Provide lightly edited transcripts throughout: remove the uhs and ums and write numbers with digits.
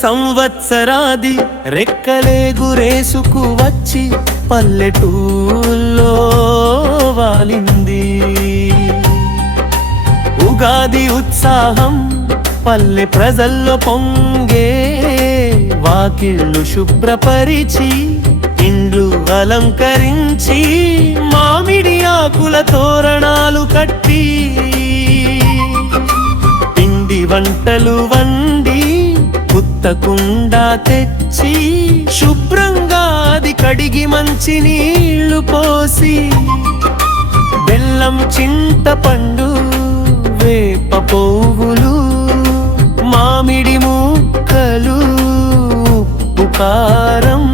సంవత్సరాది రెక్కలే గురేసుకు వచ్చి పల్లెటూల్లో వాలింది. ఉగాది ఉత్సాహం పల్లె ప్రజల్లో పొంగే, వాకిళ్ళు శుభ్రపరిచి ఇండ్లు అలంకరించి మామిడి ఆకుల తోరణాలు కట్టి పిండి వంటలు వండి కొత్త కుండ తెచ్చి శుభ్రంగా అది కడిగి మంచి నీళ్లు పోసి బెల్లం చింతపండు వేప పువ్వులు మామిడి ముక్కలు ఉప్పు కారం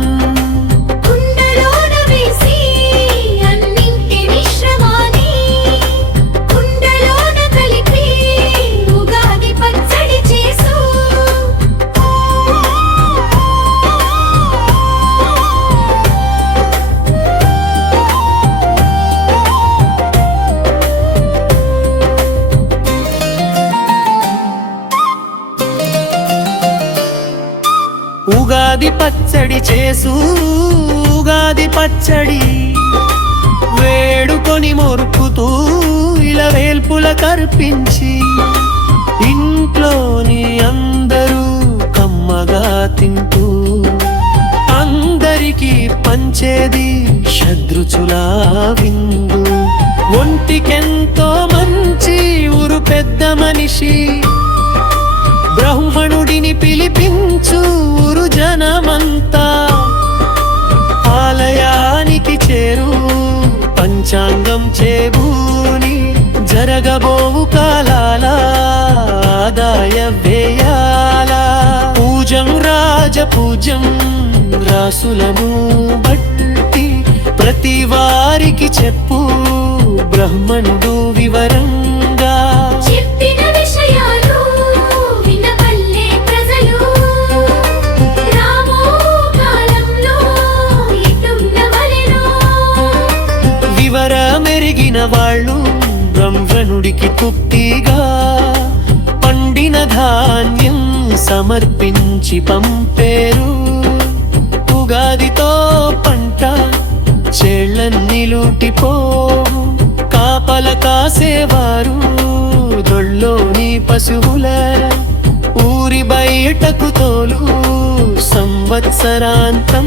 ఉగాది పచ్చడి చేసు, ఉగాది పచ్చడి వేడుకొని మొరుకుతూ ఇలవేల్పుల కర్పించి ఇంట్లోని అందరూ కమ్మగా తింటూ అందరికీ పంచేది షడ్రుచుల విందు. ఒంటికెంతో మంచి ఊరు పెద్ద మనిషి బ్రాహ్మణుడిని పిలిపించు ఊరు జనమంతా ఆలయానికి చేరు పంచాంగం చేబూని జరగబోవు కాలాల ఆదాయ వ్యయాల పూజం రాజపూజం రాసులను బట్టి ప్రతి వారికి చెప్పు బ్రాహ్మణుడు వివరంగా. వివరమెరిగిన వాళ్ళు బ్రాహ్మణుడికి పుట్టిగా పండిన ధాన్యం సమర్పించి పంపేరు. ఉగాదితో పంట చేళ్ళన్ని లూటిపోవు, కాపల కాసేవారు దొళ్ళోని పశువుల ఊరి బయటకు తోలు. సంవత్సరాంతంలో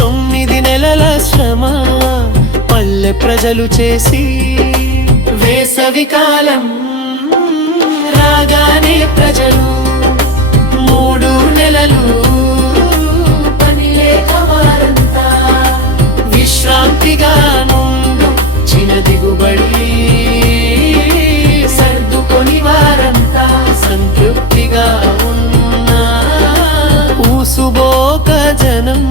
9 నెలల శ్రమ పల్లె ప్రజలు చేసి వేసవి కాలం రాగానే ప్రజలు 3 నెలలు పని లేక వారంతా విశ్రాంతిగా నుండు చిన్న దిగుబడి సర్దుకొని వారంతా సంతృప్తిగా ఉన్న ఊసుబోక జనం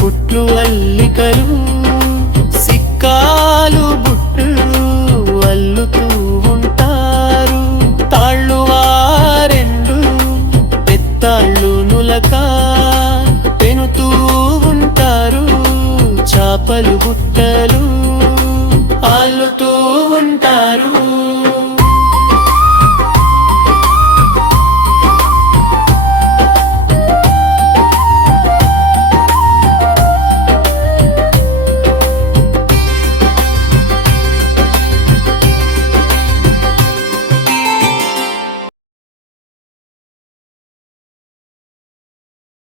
కుట్లు అల్లికలు సిక్కాలు బుట్టులు అల్లుతూ ఉంటారు. తాళ్ళు వారెండు పెత్తాళ్ళు నులక పెనుతూ ఉంటారు. చాపలు బుట్టలు అల్లుతూ ఉంటారు.